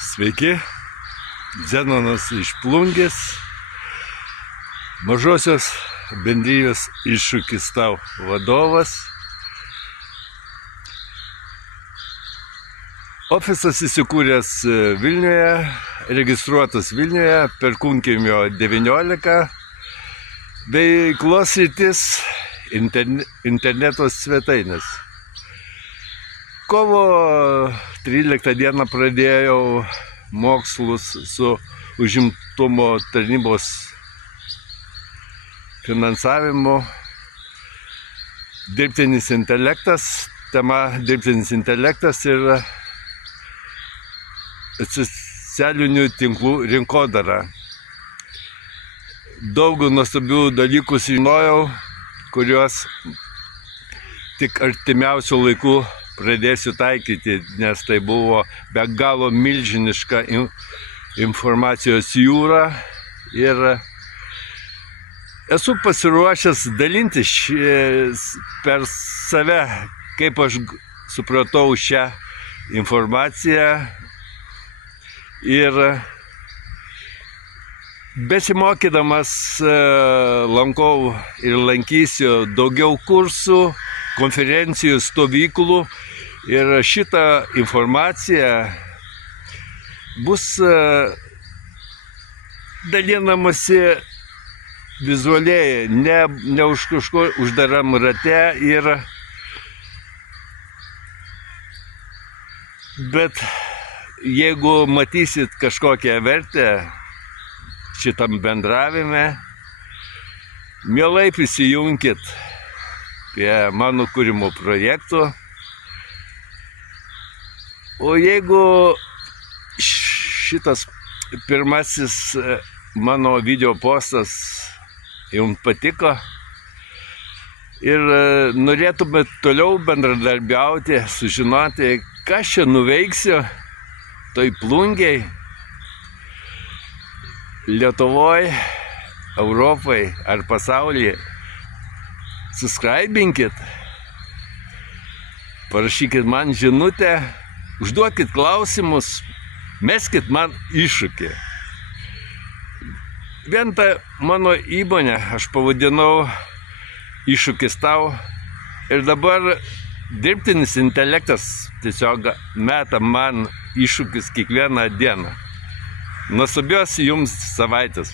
Sveiki, Zenonas iš Plungės, mažosios bendrijos Iššūkis tau vadovas. Ofisas įsikūręs Vilniuje, registruotas Vilniuje, Perkūnkiemio 19, bei veiklos sritis interneto svetainės. Kovo 13 dieną pradėjau mokslus su užimtumo tarnybos finansavimu. Dirbtinis intelektas, tema dirbtinis intelektas ir socialinių tinklų rinkodara. Daug nuostabių dalykų žinojau, kuriuos tik artimiausių laikų pradėsiu taikyti, nes tai buvo be galo milžiniška informacijos jūra ir esu pasiruošęs dalintis per save, kaip aš supratau šią informaciją ir besimokydamas lankau ir lankysiu daugiau kursų, konferencijų, stovyklų. Ir šitą informaciją bus dalinamasi vizualiai, ne už kažko uždaram rate, bet jeigu matysit kažkokią vertę šitam bendravime, mielai prisijunkit prie mano kūrimo projektų. O jeigu šitas pirmasis mano video postas jums patiko ir norėtumėt toliau bendradarbiauti, sužinoti, ką aš čia nuveiksiu toj Plungėj, Lietuvoj, Europai ar pasaulyje, subscribinkit, parašykit man žinutę, užduokit klausimus, meskit man iššūkį. Vien tą mano įmonę aš pavadinau Iššūkis tau ir dabar dirbtinis intelektas tiesiog meta man iššūkis kiekvieną dieną. Nuostabios jums savaitės.